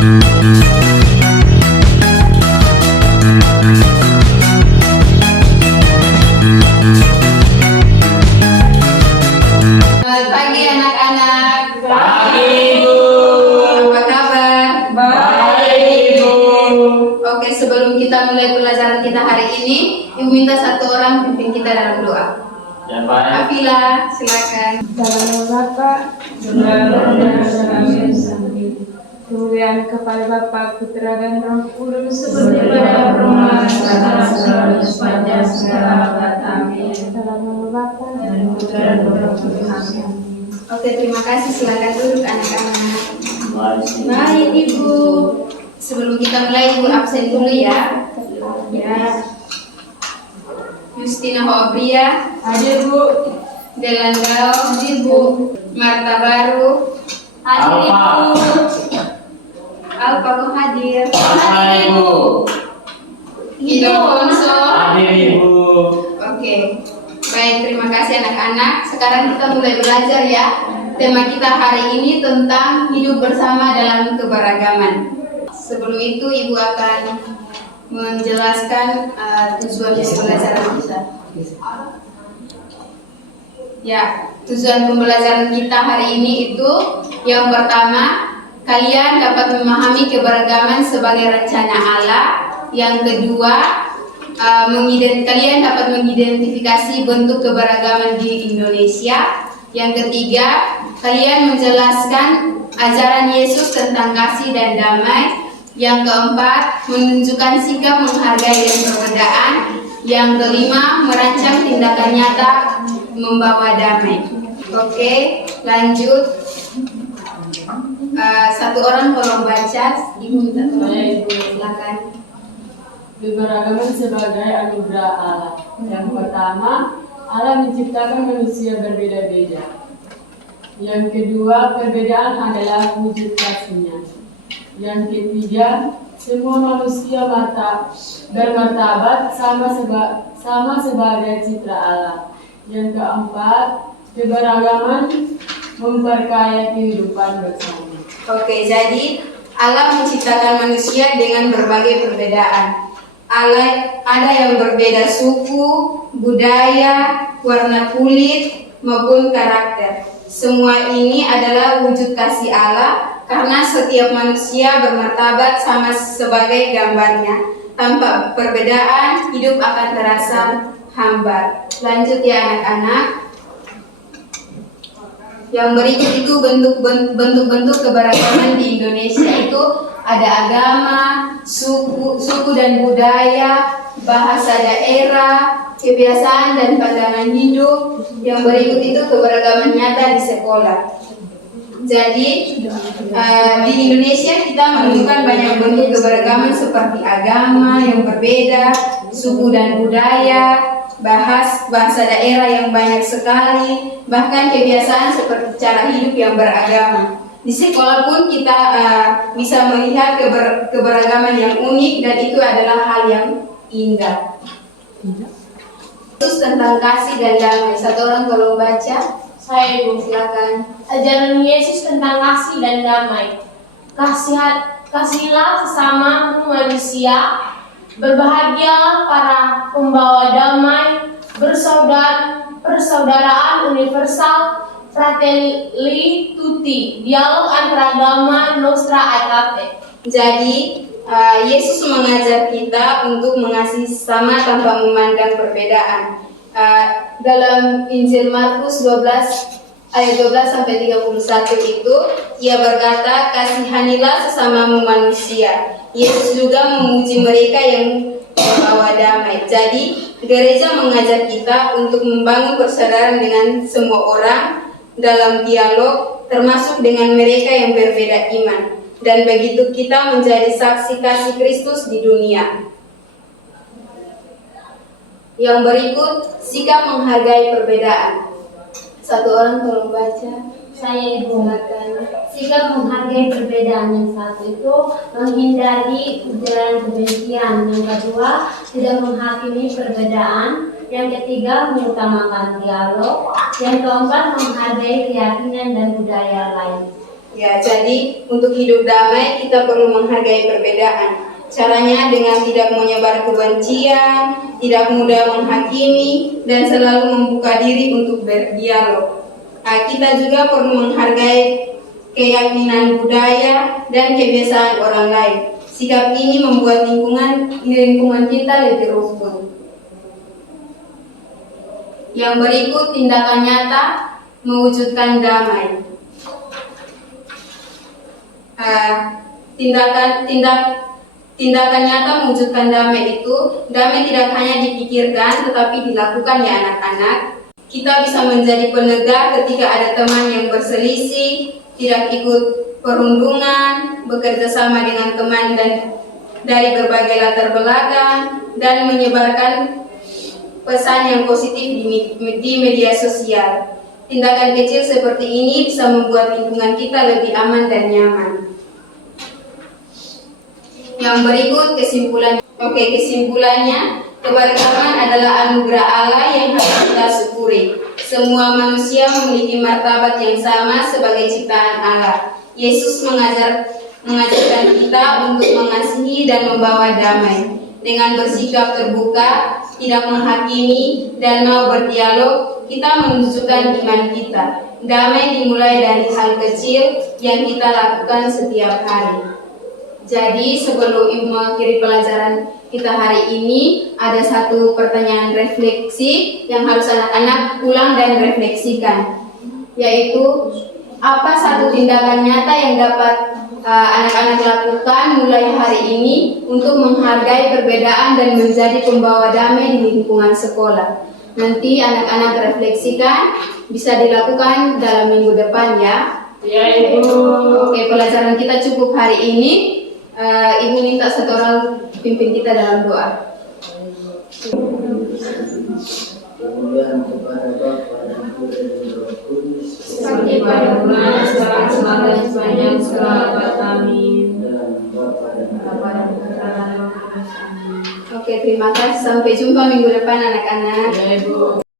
Selamat pagi anak-anak. Pagi, Ibu. Apa kabar? Baik, Ibu. Oke, sebelum kita mulai pelajaran kita hari ini, Ibu minta satu orang pimpin kita dalam doa. Ya, baik. Afila, silakan. Dalam nama Bapa, kemuliaan kepada Bapa, Putra dan Roh Kudus seperti pada permulaan, sekarang, selalu, sepanjang segala abad. Amin. Dalam nama Bapa dan Putra dan Roh Kudus. Amin. Oke, terima kasih. Silakan duduk anak-anak. Baik. Baik, Ibu. Sebelum kita mulai, Ibu absen dulu ya. Ya. Justina Hobria, Hadir Bu. Delandau, hadir Bu. Marta Baru, hadir Alfa. Ibu. Alfa kok hadir. Hai, Ibu. Guido Alfonso. Hadir, Ibu. Oke. Baik, terima kasih anak-anak. Sekarang kita mulai belajar ya. Tema kita hari ini tentang hidup bersama dalam keberagaman. Sebelum itu Ibu akan menjelaskan tujuan pembelajaran kita. Ya, tujuan pembelajaran kita hari ini itu yang pertama, kalian dapat memahami keberagaman sebagai rencana Allah. Yang kedua, kalian dapat mengidentifikasi bentuk keberagaman di Indonesia. Yang ketiga, kalian menjelaskan ajaran Yesus tentang kasih dan damai. Yang keempat, menunjukkan sikap menghargai dan perbedaan. Yang kelima, merancang tindakan nyata membawa damai. Oke, lanjut. Satu orang tolong baca. Ibu minta tolong. Silakan. Keberagaman sebagai anugerah Allah. Yang pertama, Allah menciptakan manusia berbeda-beda. Yang kedua, perbedaan adalah wujud kasih-Nya. Yang ketiga, semua manusia bermartabat sama sebagai citra Allah. Yang keempat, keberagaman memperkaya kehidupan bersama. Oke, jadi Allah menciptakan manusia dengan berbagai perbedaan. Ada yang berbeda suku, budaya, warna kulit, maupun karakter. Semua ini adalah wujud kasih Allah karena setiap manusia bermartabat sama sebagai gambarnya. Tanpa perbedaan, hidup akan terasa hambar. Lanjut ya anak-anak. Yang berikut itu bentuk-bentuk keberagaman di Indonesia itu ada agama, suku dan budaya, bahasa daerah, kebiasaan dan pandangan hidup. Yang berikut itu keberagaman nyata di sekolah. Jadi di Indonesia kita menemukan banyak bentuk keberagaman seperti agama yang berbeda, suku dan budaya, bahasa daerah yang banyak sekali, bahkan kebiasaan seperti cara hidup yang beragama. Di sekolah pun kita bisa melihat keberagaman yang unik dan itu adalah hal yang indah. Terus tentang kasih dan damai. Satu orang tolong baca. Saya Ibu. Silakan. Ajaran Yesus tentang kasih dan damai. Kasihilah sesama manusia, berbahagialah para pembawa damai, persaudaraan universal, Fratelli Tutti, dialog antaragama Nostra Aetate. Jadi Yesus mengajar kita untuk mengasihi sesama tanpa memandang perbedaan. Dalam Injil Markus 12 ayat 12 sampai 31 itu ia berkata, kasihanilah sesamamu manusia. Yesus juga memuji mereka yang membawa damai. Jadi gereja mengajar kita untuk membangun persaudaraan dengan semua orang dalam dialog, termasuk dengan mereka yang berbeda iman. Dan begitu kita menjadi saksi kasih Kristus di dunia. Yang berikut, sikap menghargai perbedaan. Satu orang tolong baca. Saya Ibu. Silakan. Sikap menghargai perbedaan. Yang satu itu menghindari ujaran kebencian. Yang kedua, tidak menghakimi perbedaan. Yang ketiga, mengutamakan dialog. Yang keempat, menghargai keyakinan dan budaya lain. Ya, jadi untuk hidup damai kita perlu menghargai perbedaan. Caranya dengan tidak menyebar kebencian, tidak mudah menghakimi, dan selalu membuka diri untuk berdialog. Kita juga perlu menghargai keyakinan budaya dan kebiasaan orang lain. Sikap ini membuat lingkungan kita lebih rukun. Yang berikut tindakan nyata mewujudkan damai. Tindakan nyata mewujudkan damai itu, damai tidak hanya dipikirkan tetapi dilakukan ya anak-anak. Kita bisa menjadi penegak ketika ada teman yang berselisih, tidak ikut perundungan, bekerja sama dengan teman dan dari berbagai latar belakang, dan menyebarkan pesan yang positif di media sosial. Tindakan kecil seperti ini bisa membuat lingkungan kita lebih aman dan nyaman. Yang berikut kesimpulannya, keberagaman adalah anugerah Allah yang harus kita syukuri. Semua manusia memiliki martabat yang sama sebagai ciptaan Allah. Yesus mengajarkan kita untuk mengasihi dan membawa damai. Dengan bersikap terbuka, tidak menghakimi, dan mau berdialog, kita menunjukkan iman kita. Damai dimulai dari hal kecil yang kita lakukan setiap hari. Jadi sebelum Ibu mengakhiri pelajaran kita hari ini, ada satu pertanyaan refleksi yang harus anak-anak ulang dan refleksikan, yaitu apa satu tindakan nyata yang dapat anak-anak lakukan mulai hari ini untuk menghargai perbedaan dan menjadi pembawa damai di lingkungan sekolah. Nanti anak-anak refleksikan, bisa dilakukan dalam minggu depan ya. Ya Ibu. Oke, pelajaran kita cukup hari ini. Ibu minta satu orang pimpin kita dalam doa. Kemuliaan kepada Bapa dan Putra dan Roh Kudus, seperti pada bulan sekarang selalu dan sepanjang segala abad. Amin. dan Bapa dan Bapa dan Putra dan Roh Kudus. Amin. Oke, terima kasih. Sampai jumpa minggu depan anak-anak. Ya Ibu.